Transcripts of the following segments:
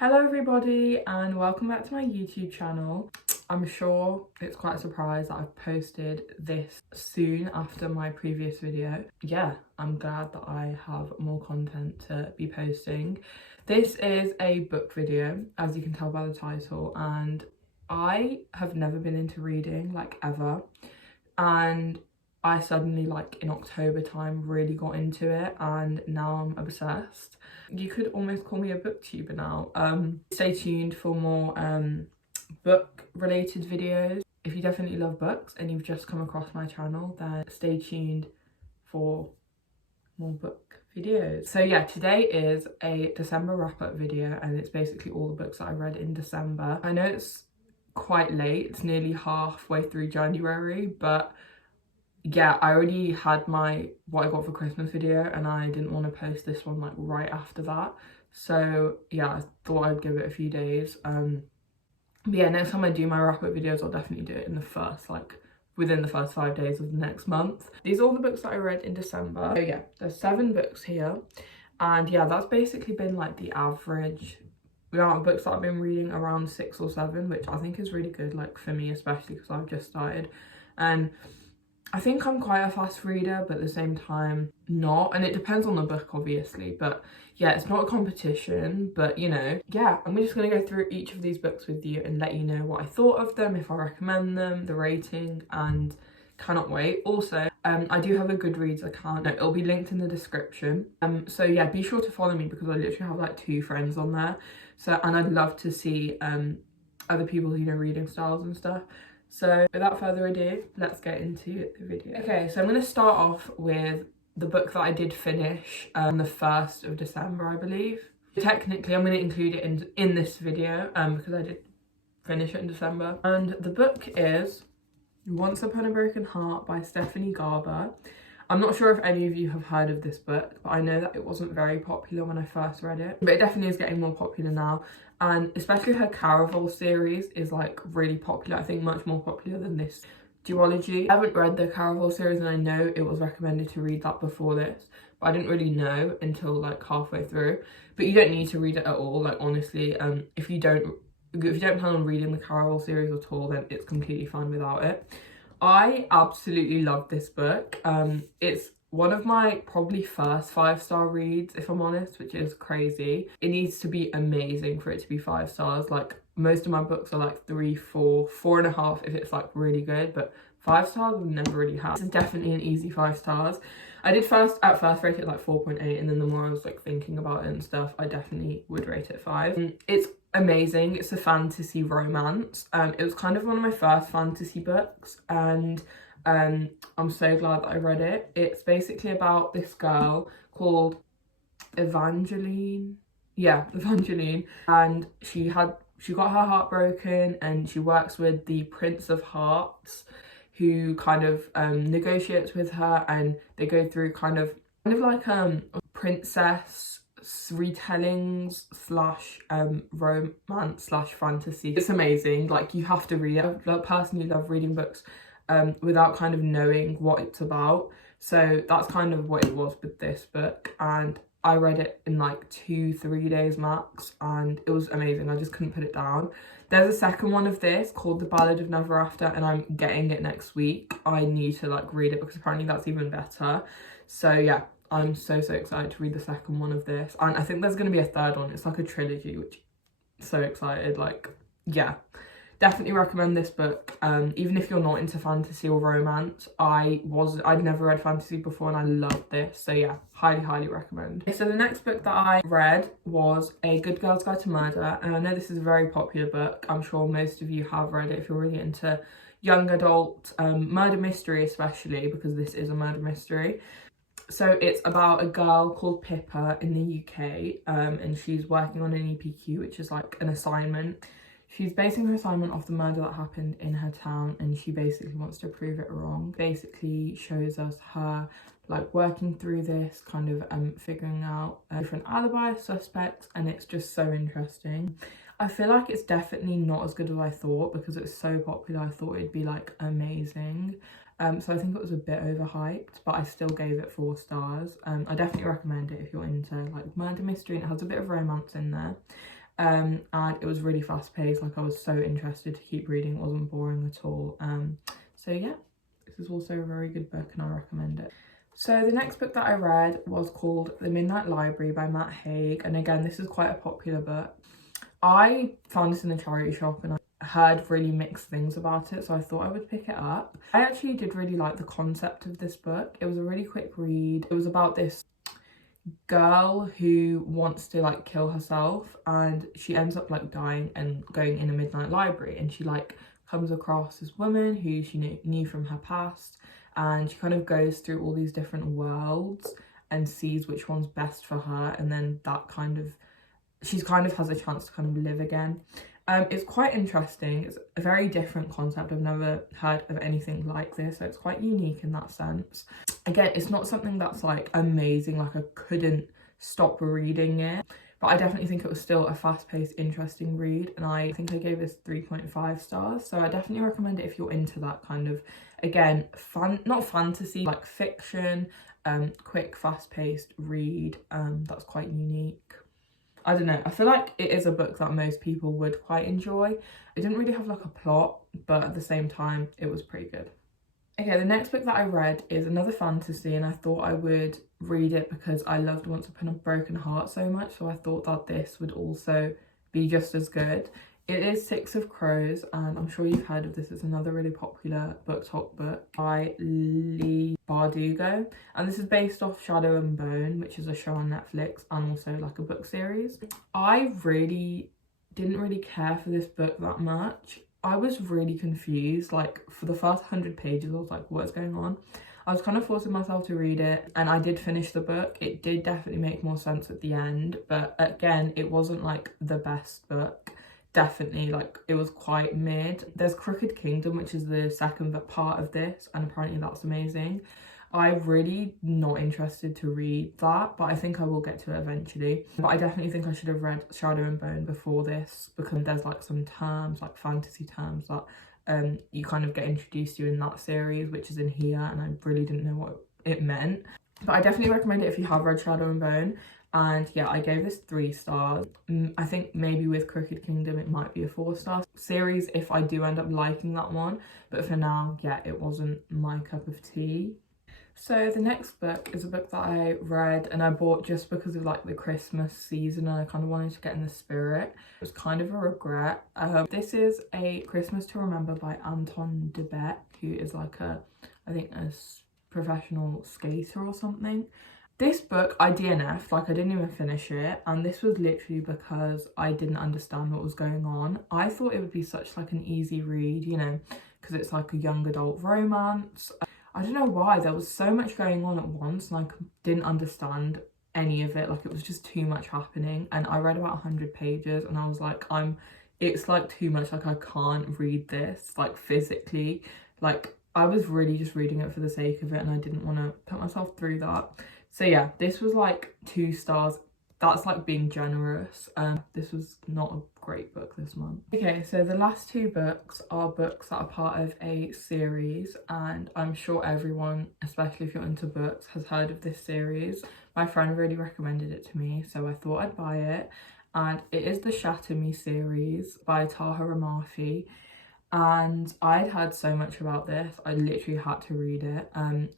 Hello everybody and welcome back to my YouTube channel. I'm sure it's quite a surprise that I've posted this soon after my previous video. Yeah, I'm glad that I have more content to be posting. This is a book video, as you can tell by the title, and I have never been into reading, like, ever. And I suddenly, like, in October time, really got into it, and now I'm obsessed. You could almost call me a booktuber now. Stay tuned for more book related videos. If you definitely love books and you've just come across my channel, then stay tuned for more book videos. So yeah, today is a December wrap-up video, and it's basically all the books that I read in December. I know it's quite late, it's nearly halfway through January, but yeah, I already had my what I got for Christmas video, and I didn't want to post this one like right after that. So yeah, I thought I'd give it a few days. But yeah, next time I do my wrap-up videos, I'll definitely do it in the first, like, within the first 5 days of the next month. These are all the books that I read in December. So yeah, there's 7 books here, and yeah, that's basically been like the average amount of books that I've been reading, around 6 or 7, which I think is really good, like, for me, especially because I've just started. And I think I'm quite a fast reader, but at the same time not, and it depends on the book obviously. But yeah, it's not a competition, but you know, yeah, I'm just gonna go through each of these books with you and let you know what I thought of them, if I recommend them, the rating, and cannot wait. Also, I do have a Goodreads account. No, it'll be linked in the description. So yeah, be sure to follow me because I literally have like 2 friends on there. So, and I'd love to see other people's, you know, reading styles and stuff. So without further ado, let's get into the video. Okay, so I'm going to start off with the book that I did finish on the 1st of December, I believe. Technically, I'm going to include it in this video because I did finish it in December. And the book is Once Upon a Broken Heart by Stephanie Garber. I'm not sure if any of you have heard of this book, but I know that it wasn't very popular when I first read it. But it definitely is getting more popular now. And especially her Caraval series is like really popular. I think much more popular than this duology. I haven't read the Caraval series, and I know it was recommended to read that before this, but I didn't really know until like halfway through. But you don't need to read it at all, like, honestly. If you don't plan on reading the Caraval series at all, then it's completely fine without it. I absolutely love this book. It's one of my probably first 5-star reads, if I'm honest, which is crazy. It needs to be amazing for it to be 5 stars. Like, most of my books are like 3, 4, 4.5 if it's like really good, but 5 stars I've never really had. This is definitely an easy 5 stars. I did at first rate it like 4.8, and then the more I was like thinking about it and stuff, I definitely would rate it 5. It's amazing. It's a fantasy romance. It was kind of one of my first fantasy books, and I'm so glad that I read it. It's basically about this girl called Evangeline. Yeah, Evangeline. And she got her heart broken, and she works with the Prince of Hearts, who kind of negotiates with her, and they go through kind of like princess retellings / romance / fantasy. It's amazing. Like, you have to read it. I personally love reading books without kind of knowing what it's about, so that's kind of what it was with this book, and I read it in like 2-3 days max, and it was amazing. I just couldn't put it down. There's a second one of this called The Ballad of Never After, and I'm getting it next week. I need to like read it because apparently that's even better. So yeah, I'm so excited to read the second one of this, and I think there's going to be a third one. It's like a trilogy, which I'm so excited. Like, yeah, definitely recommend this book. Even if you're not into fantasy or romance, I'd never read fantasy before, and I loved this. So yeah, highly recommend. So the next book that I read was A Good Girl's Guide to Murder, and I know this is a very popular book. I'm sure most of you have read it if you're really into young adult murder mystery, especially because this is a murder mystery. So it's about a girl called Pippa in the UK, and she's working on an EPQ, which is like an assignment. She's basing her assignment off the murder that happened in her town, and she basically wants to prove it wrong. Basically shows us her like working through this, kind of figuring out different alibi suspects, and it's just so interesting. I feel like it's definitely not as good as I thought because it's so popular. I thought it'd be like amazing. So I think it was a bit overhyped, but I still gave it 4 stars. I definitely recommend it if you're into like murder mystery, and it has a bit of romance in there. and it was really fast paced. Like I was so interested to keep reading, it wasn't boring at all. So yeah, this is also a very good book and I recommend it. So the next book that I read was called The Midnight Library by Matt Haig, and again this is quite a popular book. I found this in a charity shop and I heard really mixed things about it, so I thought I would pick it up. I actually did really like the concept of this book. It was a really quick read. It was about this girl who wants to like kill herself, and she ends up like dying and going in a midnight library, and she like comes across this woman who she knew from her past, and she kind of goes through all these different worlds and sees which one's best for her, and then that kind of she kind of has a chance to kind of live again. It's quite interesting. It's a very different concept. I've never heard of anything like this, so it's quite unique in that sense. Again, it's not something that's like amazing, like I couldn't stop reading it, but I definitely think it was still a fast-paced, interesting read, and I think I gave this 3.5 stars. So I definitely recommend it if you're into that kind of, again, not fantasy, like fiction, quick, fast-paced read that's quite unique. I don't know, I feel like it is a book that most people would quite enjoy. It didn't really have like a plot, but at the same time it was pretty good. Okay, the next book that I read is another fantasy, and I thought I would read it because I loved Once Upon a Broken Heart so much, so I thought that this would also be just as good. It is Six of Crows, and I'm sure you've heard of this. It's another really popular BookTok book by Lee Bardugo, and this is based off Shadow and Bone, which is a show on Netflix and also like a book series. I really didn't really care for this book that much. I was really confused. Like for the first 100 pages I was like, what is going on? I was kind of forcing myself to read it, and I did finish the book. It did definitely make more sense at the end, but again it wasn't like the best book. Definitely, like it was quite mid. There's Crooked Kingdom, which is the second part of this, and apparently that's amazing. I'm really not interested to read that, but I think I will get to it eventually. But I definitely think I should have read Shadow and Bone before this, because there's like some terms, like fantasy terms that you kind of get introduced to in that series, which is in here, and I really didn't know what it meant. But I definitely recommend it if you have read Shadow and Bone. And yeah, I gave this 3 stars. I think maybe with Crooked Kingdom it might be a 4-star series if I do end up liking that one, but for now, yeah, it wasn't my cup of tea. So the next book is a book that I read and I bought just because of like the Christmas season, and I kind of wanted to get in the spirit. It was kind of a regret. This is A Christmas to Remember by Anton de Beck, who is like I think a professional skater or something. This book I DNF'd, like I didn't even finish it, and this was literally because I didn't understand what was going on. I thought it would be such like an easy read, you know, because it's like a young adult romance. I don't know why, there was so much going on at once and I didn't understand any of it. Like it was just too much happening, and I read about 100 pages and I was like, it's like too much, like I can't read this like physically. Like I was really just reading it for the sake of it, and I didn't want to put myself through that. So yeah, this was like 2 stars. That's like being generous. This was not a great book this month. Okay, so the last 2 books are books that are part of a series, and I'm sure everyone, especially if you're into books, has heard of this series. My friend really recommended it to me, so I thought I'd buy it. And it is the Shatter Me series by Taha Ramafi. And I'd heard so much about this, I literally had to read it, and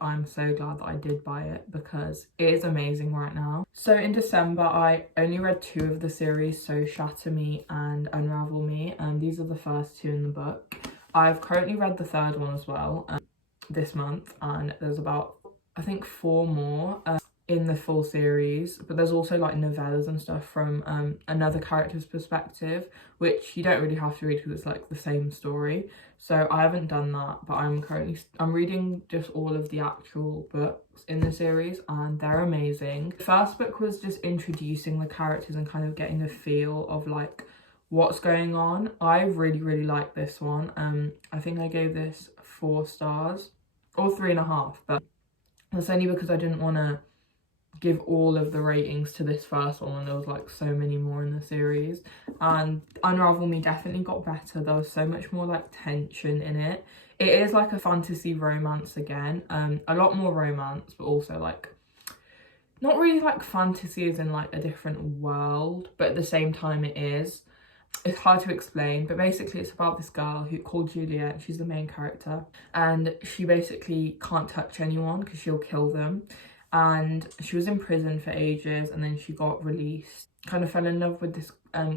I'm so glad that I did buy it because it is amazing right now. So in December I only read 2 of the series, so Shatter Me and Unravel Me, and these are the first 2 in the book. I've currently read the 3rd one as well this month, and there's about I think 4 more in the full series, but there's also like novellas and stuff from another character's perspective, which you don't really have to read because it's like the same story. So I haven't done that, but I'm reading just all of the actual books in the series, and they're amazing. The first book was just introducing the characters and kind of getting a feel of like what's going on. I really like this one. I think I gave this 4 stars or 3.5, but that's only because I didn't want to give all of the ratings to this first one, and there was like so many more in the series. And Unravel Me definitely got better. There was so much more like tension in it. It is like a fantasy romance again, a lot more romance, but also like not really like fantasy as in like a different world, but at the same time it is. It's hard to explain, but basically it's about this girl called Juliet. She's the main character, and she basically can't touch anyone because she'll kill them. And she was in prison for ages, and then she got released. Kind of fell in love with this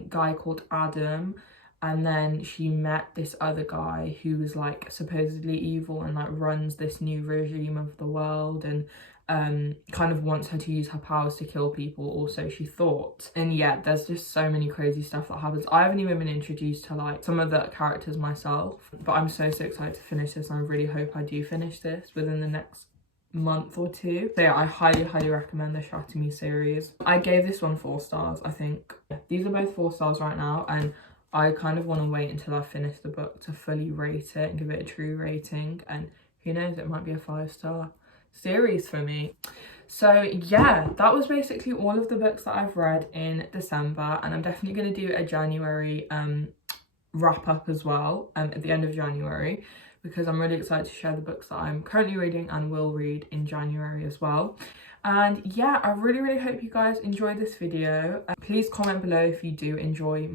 guy called Adam, and then she met this other guy who was like supposedly evil and like runs this new regime of the world, and kind of wants her to use her powers to kill people, or so she thought. And yeah, there's just so many crazy stuff that happens. I haven't even been introduced to like some of the characters myself, but I'm so excited to finish this, and I really hope I do finish this within the next month or two. So yeah, I highly recommend the Shatter Me series. I gave this one 4 stars, I think. These are both 4 stars right now, and I kind of want to wait until I finish the book to fully rate it and give it a true rating, and who knows, it might be a 5-star series for me. So yeah, that was basically all of the books that I've read in December, and I'm definitely going to do a January wrap up as well at the end of January, because I'm really excited to share the books that I'm currently reading and will read in January as well. And yeah, I really hope you guys enjoyed this video. Please comment below if you do enjoy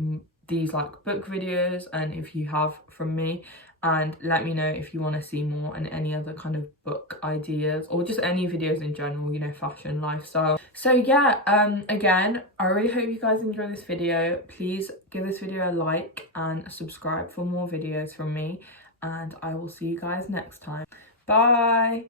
these like book videos, and if you have from me, and let me know if you want to see more and any other kind of book ideas, or just any videos in general, you know, fashion, lifestyle. So yeah, again, I really hope you guys enjoy this video. Please give this video a like and subscribe for more videos from me, and I will see you guys next time. Bye.